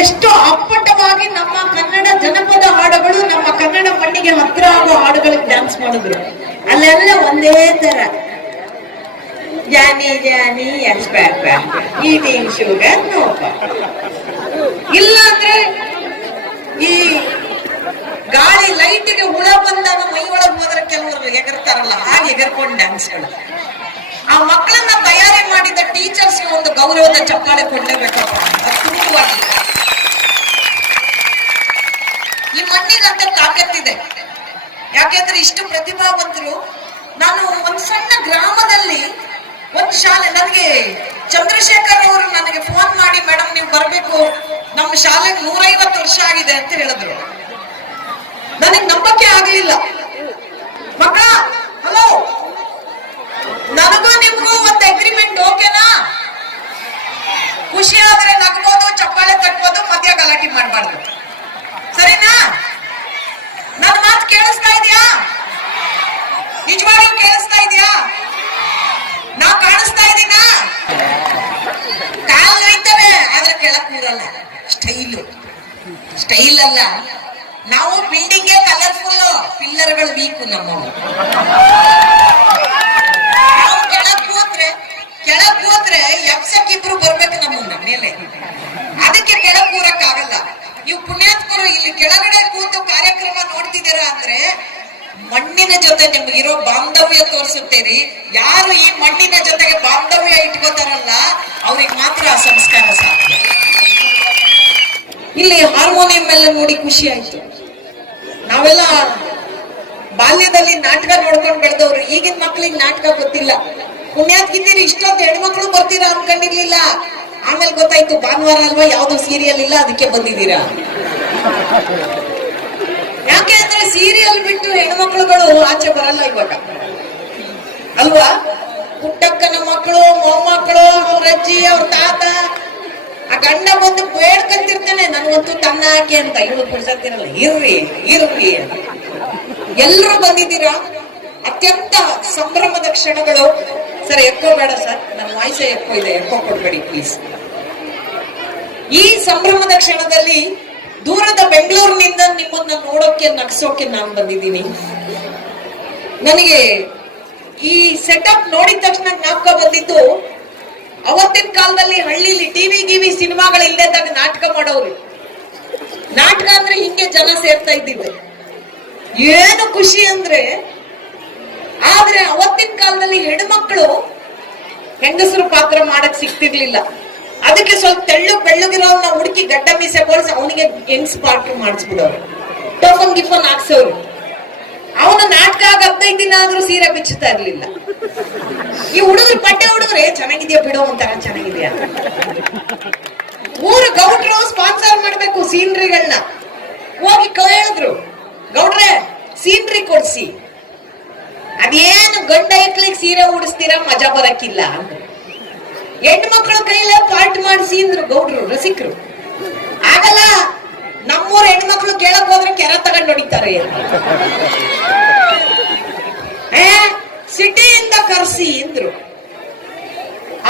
ಎಷ್ಟು ಅಪ್ಪಟವಾಗಿ ನಮ್ಮ ಕನ್ನಡ ಜನಪದ ಹಾಡುಗಳು ನಮ್ಮ ಕನ್ನಡ ಮಣ್ಣಿಗೆ ಹತ್ತಿರ ಆಗೋ ಹಾಡುಗಳಿಗೆ ಡ್ಯಾನ್ಸ್ ಮಾಡಿದ್ರು. ಅಲ್ಲೆಲ್ಲ ಒಂದೇ ತರ ಜಾನಿ ಜಾನಿ ಈಟಿಂಗ್ ಶುಗರ್ ಇಲ್ಲ ಅಂದ್ರೆ ಈ ಗಾಳಿ ಲೈಟಿಗೆ ಹುಳ ಬಂದಾಗ ಮೈ ಒಳಗೆ ಹೋದ್ರೆ ಕೆಲವರು ಎಗರ್ತಾರಲ್ಲ, ಹಾಗೆ ಎಗರ್ಕೊಂಡು ಡ್ಯಾನ್ಸ್ಗಳು ಆ ಮಕ್ಕಳನ್ನ ತಯಾರಿ ಮಾಡಿದ ಟೀಚರ್ಸ್ ಒಂದು ಗೌರವದ ಚಪ್ಪಾಳೆ ಕೊಡ್ಲೇಬೇಕಪ್ಪ ಅದ್ಭುತವಾಗಿ. ಈ ಮಣ್ಣಿಗಂತ ತಾಕತ್ತಿದೆ. ಯಾಕೆಂದ್ರೆ ಇಷ್ಟು ಪ್ರತಿಭಾವಂತರು, ನಾನು ಒಂದ್ ಸಣ್ಣ ಗ್ರಾಮದಲ್ಲಿ ಒಂದು ಶಾಲೆ, ನನಗೆ ಚಂದ್ರಶೇಖರ್ ಅವರು ನನಗೆ ಫೋನ್ ಮಾಡಿ ಮೇಡಮ್ ನೀವು ಬರಬೇಕು. ನಮ್ಮ ಶಾಲೆಗೆ ನೂರೈವತ್ತು ವರ್ಷ ಆಗಿದೆ ಅಂತ ಹೇಳಿದ್ರು. ನನಗೆ ನಂಬಕ್ಕೆ ಆಗ್ಲಿಲ್ಲ. ಮಕ್ಕ ಹಲೋ ನನಗೂ ನಿಮ್ಗೂ ಒಂದು ಅಗ್ರಿಮೆಂಟ್ ಓಕೆನಾ ಖುಷಿ ಆದ್ರೆ ನಗ್ಬೋದು ಚಪ್ಪಾಳೆ ತಟ್ಬೋದು ಮಧ್ಯ ಗಲಾಟೆ ಮಾಡಬಾರ್ದು ಸರಿನಾ ನನ್ನ ಮಾತು ಕೇಳಿಸ್ತಾ ಇದೆಯಾ ನಿಜವಾಗಿಯೂ ಕೇಳಿಸ್ತಾ ಇದೆಯಾ? ನಾ ಕಾಣಿಸ್ತಾ ಇದೀನಾ ಕಾಲ್ ಐತವೆ ಆದ್ರೆ ಕೆಳಕ್ ಕೂರಲ್ಲ. ಸ್ಟೈಲು. ಸ್ಟೈಲ್ ಅಲ್ಲ. ನಾವು ಬಿಲ್ಡಿಂಗ್ ಕಲರ್ಫುಲ್ ಪಿಲ್ಲರ್ಗಳು ವೀಕು ನಮ್ಮ ನಾವು ಕೆಳಗ್ ಕೂತ್ರೆ ಕೆಳಗ್ ಕೂತ್ರೆ ಎಪ್ಸಕ್ ಇಬ್ರು ಬರ್ಬೇಕು ನಮ್ಮನ್ನ, ಮೇಲೆ. ಅದಕ್ಕೆ ಕೆಳಗ್ ಕೂರಕ್ ಆಗಲ್ಲ. ನೀವು ಪುಣ್ಯಾತ್ಮರು ಇಲ್ಲಿ ಕೆಳಗಡೆ ಕೂತು ಕಾರ್ಯಕ್ರಮ ನೋಡ್ತಿದ್ದೀರಾ ಅಂದ್ರೆ ಮಣ್ಣಿನ ಜೊತೆ ನಿಮ್ಗಿರೋ ಬಾಂಧವ್ಯ ತೋರಿಸುತ್ತೀರಿ. ಯಾರು ಈ ಮಣ್ಣಿನ ಜೊತೆಗೆ ಬಾಂಧವ್ಯ ಇಟ್ಕೋತಾರಲ್ಲ, ಅವ್ರಿಗೆ ಮಾತ್ರ ಆ ಸಂಸ್ಕಾರ ಸಾಧ್ಯ ಇಲ್ಲಿ ಹಾರ್ಮೋನಿಯಂ ಎಲ್ಲ ನೋಡಿ ಖುಷಿ ಆಯ್ತು. ನಾವೆಲ್ಲ ಬಾಲ್ಯದಲ್ಲಿ ನಾಟಕ ನೋಡ್ಕೊಂಡು ಬೆಳೆದವ್ರು, ಈಗಿನ ಮಕ್ಳಿಗೆ ನಾಟಕ ಗೊತ್ತಿಲ್ಲ. ಪುಣ್ಯಾತ್ಗಿದ್ದೀರಿ ಇಷ್ಟೊಂದು ಹೆಣ್ಮಕ್ಳು ಬರ್ತೀರಾ ಅನ್ಕೊಂಡಿರ್ಲಿಲ್ಲ. ಆಮೇಲೆ ಗೊತ್ತಾಯ್ತು, ಭಾನುವಾರ ಅಲ್ವಾ ಯಾವ್ದು ಸೀರಿಯಲ್ ಇಲ್ಲ, ಅದಕ್ಕೆ ಬಂದಿದ್ದೀರಾ? ಯಾಕೆ ಅಂದ್ರೆ ಸೀರಿಯಲ್ ಬಿಟ್ಟು ಬರಲ್ಲ ಇವಾಗ. ಅಲ್ವಾ? ಪುಟ್ಟಕ್ಕನ ಮಕ್ಕಳು, ಮೊಮ್ಮಕ್ಕಳು, ಅವ್ರ ಅಜ್ಜಿ, ಅವ್ರ ತಾತ, ಆ ಗಂಡ ಬಂದು ಬೇಡ್ಕಂತಿರ್ತಾನೆ. ನನ್ಗಂತೂ ತನ್ನ ಹಾಕಿ ಅಂತ. ಇವಳು ಬಿಡ್ಸಕ್ತಿರಲ್ಲ ಇರ್ರಿ ಇರ್ರಿ ಎಲ್ಲರೂ ಬಂದಿದ್ದೀರಾ? ಅತ್ಯಂತ ಸಂಭ್ರಮದ ಕ್ಷಣಗಳು. ಸರ್, ಎಕ್ಕೋ ಬೇಡ ಸರ್. ನನ್ನ ವಾಯ್ಸ ಎಕ್ಕೋ ಇದೆ ಎಕ್ಕೋ ಕೊಡ್ಬೇಡಿ ಪ್ಲೀಸ್ ಈ ಸಂಭ್ರಮದ ಕ್ಷಣದಲ್ಲಿ ದೂರದ ಬೆಂಗಳೂರಿನಿಂದ ನಿಮ್ಮನ್ನ ನೋಡೋಕೆ ನಗ್ಸೋಕೆ ನಾನು ಬಂದಿದ್ದೀನಿ. ನನಗೆ ಈ ಸೆಟಪ್ ನೋಡಿದ ತಕ್ಷಣ ಜ್ಞಾಪಕ ಬಂದಿದ್ದು, ಅವತ್ತಿನ ಕಾಲದಲ್ಲಿ ಹಳ್ಳಿಲಿ ಟಿವಿ ಗಿವಿ ಸಿನಿಮಾಗಳು ಇಲ್ಲದಾಗ ನಾಟಕ ಮಾಡೋರು. ನಾಟಕ ಅಂದ್ರೆ ಹಿಂಗೆ ಜನ ಸೇರ್ತಾ ಇದ್ದಿದ್ದೆ ಏನು ಖುಷಿ ಅಂದ್ರೆ, ಆದ್ರೆ ಅವತ್ತಿನ ಕಾಲದಲ್ಲಿ ಹೆಣ್ಮಕ್ಳು ಹೆಂಗಸರು ಪಾತ್ರ ಮಾಡಕ್ ಸಿಕ್ತಿರ್ಲಿಲ್ಲ ಅದಕ್ಕೆ ಸ್ವಲ್ಪ ತೆಳ್ಳು ಬೆಳ್ಳಗಿರೋನ್ನ ಹುಡುಕಿ ಗಡ್ಡ ಮೀಸೆ ಬೋಳ್ಸಿ ಅವನಿಗೆ ಹೆಂಗ್ಸ್ ಪಾತ್ರ ಮಾಡಿಸ್ಬಿಡೋರು. ಟೋಫನ್ ಗಿಫನ್ ಹಾಕ್ಸೋರು. ದಿನ ಆದ್ರೂ ಸೀರೆ ಬಿಚ್ಚುತ್ತಾ ಇರ್ಲಿಲ್ಲ. ಈ ಹುಡುಗರು, ಪಟ್ಟೆ ಹುಡುಗರೇ, ಚೆನ್ನಾಗಿದ್ಯಾ ಬಿಡೋ ಒಂಥರ ಚೆನ್ನಾಗಿದ್ಯಾ? ಊರು ಗೌಡ್ರು ಸ್ಪಾನ್ಸರ್ ಮಾಡ್ಬೇಕು ಸೀನ್ರಿಗಳನ್ನ. ಹೋಗಿ ಕೇಳಿದ್ರು. ಗೌಡ್ರೆ, ಸೀನ್ರಿ ಕೊಡ್ಸಿ. ಅದೇನು ಗಂಡ ಐಕ್ಳಿಗೆ ಸೀರೆ ಉಡಿಸ್ತೀರಾ, ಮಜಾ ಬರಕ್ಕಿಲ್ಲ ಹೆಣ್ಮಕ್ಳ ಕೈಲೇ ಪಾರ್ಟ್ ಮಾಡಿಸಿ ಅಂದ್ರು ಗೌಡ್ರು, ರಸಿಕರು. ಆಗಲ್ಲ, ನಮ್ಮೂರ್ ಹೆಣ್ಮಕ್ಳು ಕೇಳಕ್ ಹೋದ್ರೆ ಕೆರ ತಗೊಂಡ್ ಹೊಡಿತಾರೆ ಏ ಸಿಟಿಯಿಂದ ಕರ್ಸಿ ಅಂದ್ರು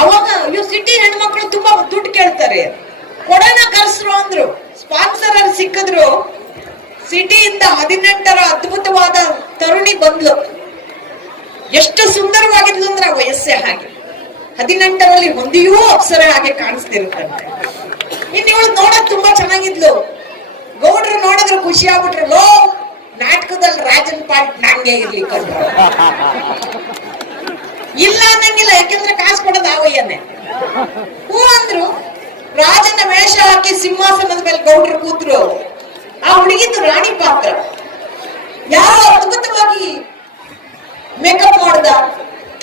ಅವಾಗ ಇವ್ ಸಿಟಿ ಹೆಣ್ಮಕ್ಳು ತುಂಬಾ ಕೇಳ್ತಾರೆ ಕೊಡೋಣ ಕರ್ಸ್ರು ಅಂದ್ರು. ಸ್ಪಾನ್ಸರ್ ಸಿಕ್ಕಿದ್ರು. ಸಿಟಿಯಿಂದ ಹದಿನೆಂಟರ ಅದ್ಭುತವಾದ ತರುಣಿ ಬಂದ್ಲು. ಎಷ್ಟು ಸುಂದರವಾಗಿದ್ಲು ಅಂದ್ರೆ ವಯಸ್ಸೇ ಹಾಗೆ. ಹದಿನೆಂಟರಲ್ಲಿ ಹೊಂದಿಯೂ ಅಪ್ಸರ ಹಾಗೆ ಕಾಣಿಸ್ತಿರುತ್ತಂತೆ ಇನ್ನು ಇವಳು ನೋಡಕ್ ತುಂಬಾ ಚೆನ್ನಾಗಿದ್ಲು. ಗೌಡ್ರು ನೋಡಿದ್ರೆ ಖುಷಿ ಆಗ್ಬಿಟ್ರು, ಲೋ, ನಾಟಕದಲ್ಲಿ ರಾಜನ್ ಪಾರ್ಟ್ ನಂಗೆ ಇರ್ಲಿ ಇಲ್ಲ ಅನ್ನಂಗಿಲ್ಲ, ಯಾಕೆಂದ್ರೆ ಕಾಸು ಕೊಡೋದು ಆವಯ್ಯನೇ ಹೂ ಅಂದ್ರು ರಾಜನ ವೇಷ ಹಾಕಿ ಸಿಂಹಾಸನದ ಮೇಲೆ ಗೌಡ್ರು ಕೂತ್ರು ಆ ಹುಡುಗಿದ್ದು ರಾಣಿ ಪಾತ್ರ. ಯಾವ ಅದ್ಭುತವಾಗಿ ಮೇಕಪ್ ಮಾಡ್ದ?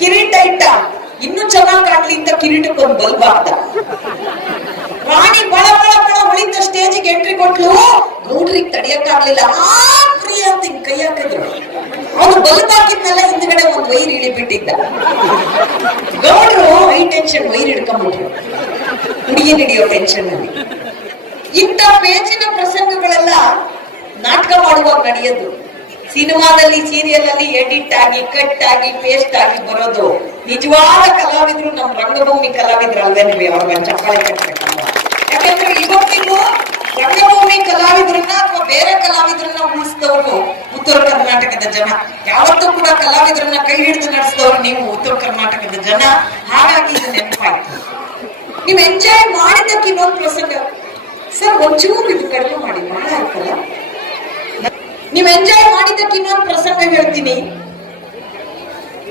ಕಿರೀಟ ಇಟ್ಟ. ಇನ್ನು ಚೆನ್ನಾಗಿ ಕಾಣ್ಲಿ ಅಂತ ಕಿರೀಟಕ್ಕೊಂದು ಬಲ್ಬ್ ಹಾಕ್ದ. ರಾಣಿ ಬಳ ಬಳ ಬಳ ಉಳಿದ ಸ್ಟೇಜಿಗೆ ಎಂಟ್ರಿ ಕೊಟ್ಲು. ಗೌಡ್ರಿಗೆ ತಡೆಯಕ್ಕಾಗ್ಲಿಲ್ಲ. ಆ ಪ್ರಿಯ ಅಂತ ಹಿಂಗ್ ಕೈ ಹಾಕಿದ್ರು. ಅವನು ಬಲ್ಬ್ ಹಾಕಿದ್ನೆಲ್ಲ ಹಿಂದ್ಗಡೆ ಒಂದು ವೈರ್ ಇಳಿಬಿಟ್ಟಿದ್ದ. ಗೌಡ್ರು ಹೈ ಟೆನ್ಷನ್ ವೈರ್ ಹಿಡ್ಕೊಂಡ್ಬಿಟ್ರು. ಹುಡುಗಿ ಹಿಡಿಯೋ ಟೆನ್ಷನ್ ಅಲ್ಲಿ. ಇಂಥ ಪೇಜಿನ ಪ್ರಸಂಗಗಳೆಲ್ಲ ನಾಟಕ ಮಾಡುವಾಗ ನಡೆಯೋದು. ಸಿನಿಮಾದಲ್ಲಿ ಸೀರಿಯಲ್ ಅಲ್ಲಿ ಎಡಿಟ್ ಆಗಿ ಕಟ್ ಆಗಿ ಪೇಸ್ಟ್ ಆಗಿ ಬರೋದು. ನಿಜವಾದ ಕಲಾವಿದ್ರು ನಮ್ಮ ರಂಗಭೂಮಿ ಕಲಾವಿದ್ರು ಅಲ್ಲದೇ ನೀವು ಯಾವಾಗ ಚಪ್ಪಾಳೆ ಕಟ್ಟಬೇಕಲ್ಲ ಯಾಕಂದ್ರೆ ಇವತ್ತಿಗೂ ನೀವು ಎಂಜಾಯ್ ಮಾಡಿದ್ದಕ್ಕೆ ಇನ್ನೊಂದು ಪ್ರಸಂಗ. ಸರ್, ಒಂಚೂರು ಇದು ಕಡಿಮೆ ಮಾಡಿ ಬಹಳ ಆಯ್ತಲ್ಲ ನೀವು ಎಂಜಾಯ್ ಮಾಡಿದ್ದಕ್ಕೆ ಇನ್ನೊಂದು ಪ್ರಸಂಗ ಹೇಳ್ತೀನಿ.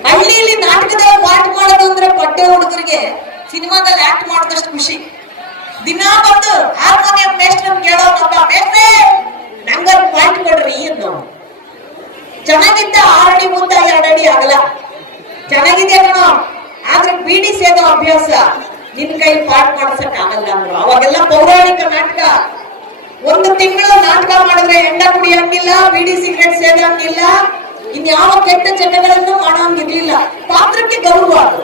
ಹಳ್ಳಿಯಲ್ಲಿ ನಾಟಕದ ಪಾಠ ಮಾಡೋದು ಅಂದ್ರೆ ಪಟ್ಟೆ ಹುಡುಗರಿಗೆ ಸಿನಿಮಾದಲ್ಲಿ ಆಕ್ಟ್ ಮಾಡಿದಷ್ಟು ಖುಷಿ. ದಿನ ಬಂದು ಹಾರ್ಮೋನಿಯಂ ಮೇಸ್ಟರ್ ಕೇಳೋನೊಬ್ಬ ಬೇಕೇ ನಂಗೊಂದು ಪಾಯಿಂಟ್ ಕೊಡ್ರಿ ಏನು ಚೆನ್ನಾಗಿದ್ದ ಆರಡಿ ಮುಂದ ಎರಡಡಿ ಆಗಲ್ಲ. ಚೆನ್ನಾಗಿದೆ ಕಣೋ? ಆದ್ರೆ ಬೀಡಿ ಸೇದೋ ಅಭ್ಯಾಸ. ನಿನ್ ಕೈ ಪಾಠ ಮಾಡಿಸಕ್ ಆಗಲ್ಲ ಅಂದ್ರು. ಅವಾಗೆಲ್ಲ ಪೌರಾಣಿಕ ನಾಟಕ. ಒಂದು ತಿಂಗಳು ನಾಟಕ ಮಾಡಿದ್ರೆ ಎಂಡ ಕುಡಿಯಂಗಿಲ್ಲ ಬಿಡಿ ಸಿಗರೆಟ್ ಸೇದಂಗಿಲ್ಲ ಇನ್ಯಾವ ಕೆಟ್ಟ ಚಟಗಳನ್ನು ಮಾಡಂಗಿರ್ಲಿಲ್ಲ. ಪಾತ್ರಕ್ಕೆ ಗೌರವ ಅದು.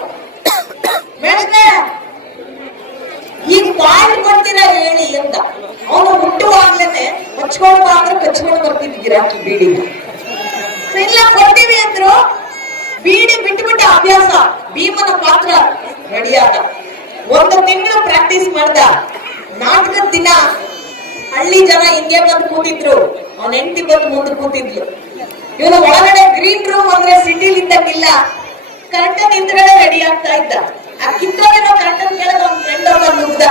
ಈಗ ಪಾಠ ಕೊಡ್ತೀರಾ ಹೇಳಿ ಅಂತ ಅವನು ಹುಟ್ಟುವಾಗ್ಲೇನೆ ಹಚ್ಕೊಂಡು ಮಾತ್ರ ಕಚ್ಕೊಂಡು ಬರ್ತಿದ್ ಗಿರಾಕಿ ಬೀಡಿ ಇಲ್ಲ, ಕೊಡ್ತೀವಿ ಅಂದ್ರು. ಬೀಡಿ ಬಿಟ್ಟು ಬಿಟ್ಟ ಅಭ್ಯಾಸ. ಭೀಮನ ಪಾತ್ರ ರೆಡಿಯಾದ ಒಂದು ತಿಂಗಳು ಪ್ರಾಕ್ಟೀಸ್ ಮಾಡ್ದ. ನಾಲ್ಕು ದಿನ ಹಳ್ಳಿ ಜನ ಹಿಂಗೆ ಬಂದು ಕೂತಿದ್ರು. ಅವನ ಹೆಂಡತಿ ಬಂದು ಮುಂದೆ ಕೂತಿದ್ಲು. ಇವನು ಒಳಗಡೆ ಗ್ರೀನ್ ರೂಮ್ ಅಂದ್ರೆ ಸಿಟಿಲಿ ಇದ್ದಂಗಿಲ್ಲ ಕರ್ಟನ್ ಹಿಂದ್ಗಡೆ ರೆಡಿ ಆಗ್ತಾ ಇದ್ದ. ಆ ಕಿತ್ತೋಗಿರೋ ಕರ್ಟನ್ ಕೆಳಗೆ ಅವ್ನ ಫ್ರೆಂಡ್ ಅವ್ರ ನುಗ್ದ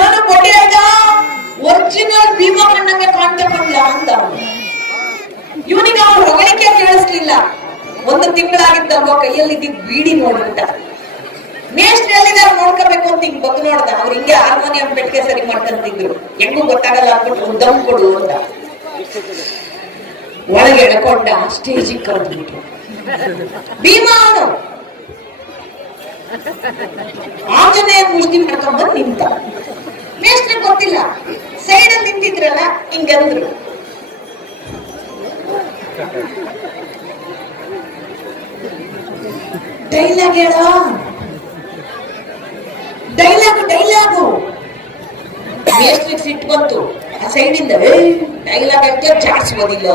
ಏನು ಬಡ್ಡಿ ಆಯ್ತ ಒರಿಜಿನಲ್ ಭೀಮಾ ಕಣ್ಣಂಗೆ ಕಾಣ್ತಾ ಬಂದ್ಲ ಅಂತ ಇವನಿಗೆ ಅವ್ರ ಹೊಗಳಿಕೆ ಕೇಳಿಸ್ಲಿಲ್ಲ ಒಂದು ತಿಂಗಳಾಗಿದ್ದ ಅವ ಕೈಯಲ್ಲಿ ಇದ್ದಿದ್ ಬೀಡಿ ನೋಡ್ಬಿಟ್ಟ ಮೇಷ್ಟ್ರು ಎಲ್ಲಿದ್ದಾರೆ ನೋಡ್ಕೋಬೇಕು ಅಂತ ಹಿಂಗ್ ಬಗ್ ನೋಡ್ದ. ಅವ್ರು ಹಿಂಗೆ ಹಾರ್ಮೋನಿಯಂ ಬೆಟ್ಟಿಗೆ ಸರಿ ಮಾಡ್ಕೊಂತಿದ್ರು. ಹೆಂಗೂ ಗೊತ್ತಾಗಲ್ಲ ಅಂದ್ಬಿಟ್ಟು ಉದ್ದಮ್ ಕೊಡು ಅಂತ. ಒಳಗೆ ಎಳ್ಕೊಂಡ ಸ್ಟೇಜಿಗೆ ಕರೆದ್ಬಿಟ್ಟು ಭೀಮಾ ಅವನು. ಆಂಜನೇಯ ಮುಷ್ಟಿ ಮಾಡ್ಕೊಂಡ್ ಬಂದ್ ನಿಂತ. ಮೇಷ್ಟ್ರೆ ಗೊತ್ತಿಲ್ಲ. ಸೈಡ್ ಅಲ್ಲಿ ನಿಂತಿದ್ರಲ್ಲ ಹಿಂಗಂದ್ರು ಡೈಲಾಗ್ ಹೇಳ ಡೈಲಾಗು ಡೈಲಾಗು ಮೇಷ್ಟ್ರಿಗೆ ಸಿಟ್ಟು ಬಂತು ಆ ಸೈಡಿಂದ ಡೈಲಾಗ್ ಅಂತ ಜಾಡ್ಸ್ಬೋದಿಲ್ಲ